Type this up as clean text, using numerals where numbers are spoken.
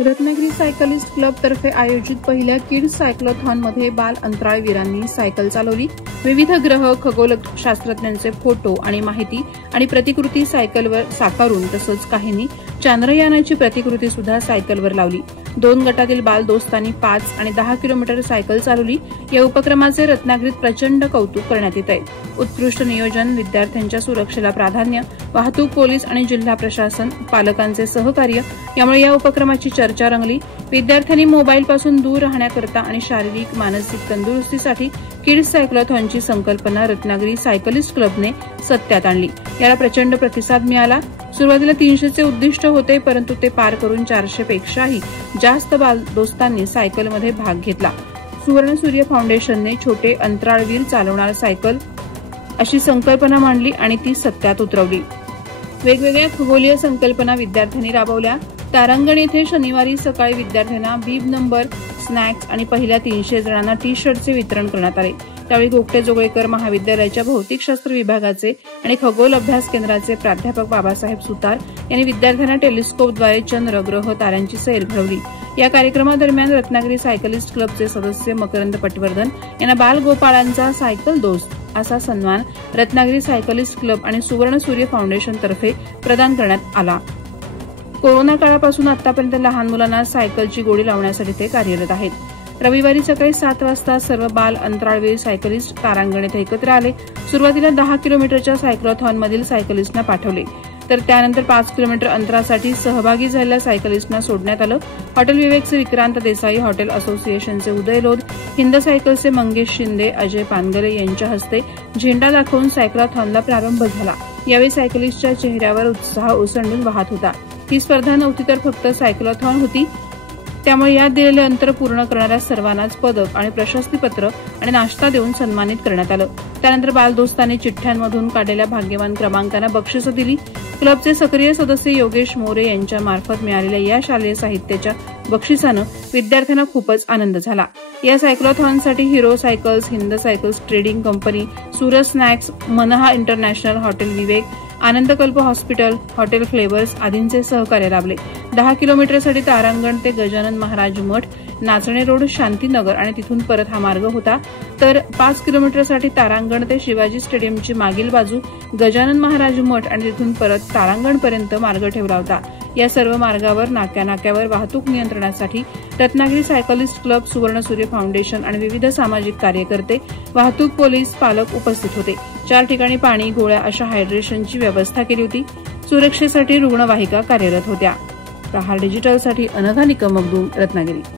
Ratnagiri cyclist club तर्फे आयोजित पहिल्या किड्स सायक्लोथॉन मध्ये बाल अंतराळवीरांनी सायकल चालवली। विविध ग्रह खगोलशास्त्रज्ञांचे फोटो आणि माहिती आणि प्रतिकृती सायकलवर साकारून तसंच काहींनी चांद्रयानाची प्रतिकृती सुद्धा सायकलवर लावली। 2 गटातील बाल दोस्तांनी 5 आणि 10 किलोमीटर सायकल चालवली। या उपक्रमाचे रत्नागिरीत प्रचंड कौतुक करण्यात येत आहे। उत्कृष्ट नियोजन, विद्यार्थ्यांच्या सुरक्षेला प्राधान्य, वाहतूक पोलीस आणि जिल्हा प्रशासन, पालकांचे सहकार्य यामुळे या उपक्रमाची चर्चा रंगली। विद्यार्थ्यांनी मोबाईलपासून दूर राहण्याकरता आणि शारीरिक मानसिक तंदुरुस्तीसाठी किड्स सायक्लोथॉनची संकल्पना रत्नागिरी सायकलिस्ट क्लबने सत्यात आणली। याला प्रचंड प्रतिसाद मिळाला। सुरुवातीला 300चे उद्दिष्ट होते, परंतु ते पार करून 400 पेक्षाही जास्त बाल दोस्तांनी सायकलमध्ये भाग घेतला। सुवर्ण सूर्य फाउंडेशनने छोटे अंतराळवीर चालवणार सायकल अशी संकल्पना मांडली आणि ती सत्यात उतरवली। वेगवेगळ्या खगोलीय संकल्पना विद्यार्थ्यांनी राबवल्या। तारांगण येथे शनिवारी सकाळी विद्यार्थ्यांना बीब नंबर, स्नॅक्स आणि पहिल्या 300 जणांना टी-शर्टचे वितरण करण्यात आले। त्यावेळी गोगटे जोगळेकर महाविद्यालयाच्या भौतिकशास्त्र विभागाचे आणि खगोल अभ्यास केंद्राचे प्राध्यापक बाबासाहेब सुतार यांनी विद्यार्थ्यांना टेलिस्कोपद्वारे चंद्र, ग्रह, ताऱ्यांची सैर घडवली। या कार्यक्रमादरम्यान रत्नागिरी सायकलिस्ट क्लबचे सदस्य मकरंद पटवर्धन यांना बालगोपाळांचा सायकल दोस्त असा सन्मान रत्नागिरी सायकलिस्ट क्लब आणि सुवर्ण सूर्य फाउंडेशन तर्फे प्रदान करण्यात आला। कोरोना काळापासून आतापर्यंत लहान मुलांना सायकलची गोडी लावण्यासाठी ते कार्यरत आहेत। रविवारी सकाळी 7 वाजता सर्व बाल अंतराळवीर सायकलिस्ट तारांगण येथे एकत्र आले। सुरुवातीला 10 किलोमीटरच्या सायक्लोथॉनमधील सायकलिस्टना पाठवले, तर त्यानंतर 5 किलोमीटर अंतरासाठी सहभागी झालेल्या सायकलिस्टना सोडण्यात आलं। हॉटेल विवेकचे विक्रांत देसाई, हॉटेल असोसिएशनचे उदय लोध, हिंद सायकलचे मंगेश शिंदे, अजय पानगरे यांच्या हस्ते झेंडा दाखवून सायक्लोथॉनला प्रारंभ झाला। यावेळी सायकलिस्टच्या चेहऱ्यावर उत्साह ओसंडून वाहत होता। ही स्पर्धा नव्हती तर फक्त सायक्लोथॉन होती, त्यामुळे यात दिलेले अंतर पूर्ण करणाऱ्या सर्वांनाच पदक आणि प्रशस्तीपत्र आणि नाश्ता देऊन सन्मानित करण्यात आलं। त्यानंतर बालदोस्तांनी चिठ्ठ्यांमधून काढलेल्या भाग्यवान क्रमांकांना बक्षिसं दिली। क्लबचे सक्रिय सदस्य योगेश मोरे यांच्या मार्फत मिळालेल्या या शालेय साहित्याच्या बक्षिसानं विद्यार्थ्यांना खूपच आनंद झाला। या सायक्लोथॉनसाठी Hero cycles, Hind cycles trading company, Suraj snacks, Manha international, hotel Vivek, Anandkalp hospital, hotel flavours आदींचे सहकार्य लाभले। 10 किलोमीटरसाठी तारांगण ते गजानन महाराज मठ, नाचणे रोड, शांतीनगर आणि तिथून परत हा मार्ग होता, तर 5 किलोमीटरसाठी तारांगण ते शिवाजी स्टेडियमची मागील बाजू, गजानन महाराज मठ आणि तिथून परत तारांगणपर्यंत मार्ग ठेवला होता। या सर्व मार्गावर नाक्यावर वाहतूक नियंत्रणासाठी रत्नागिरी सायकलिस्ट क्लब, सुवर्ण सूर्य फाउंडेशन आणि विविध सामाजिक कार्यकर्ते, वाहतूक पोलीस, पालक उपस्थित होते। 4 ठिकाणी पाणी, गोळ्या अशा हायड्रेशनची व्यवस्था केली होती। सुरक्षेसाठी रुग्णवाहिका कार्यरत होत्या। प्रहार डिजिटलसाठी अनघा निकम मगदूम, रत्नागिरी।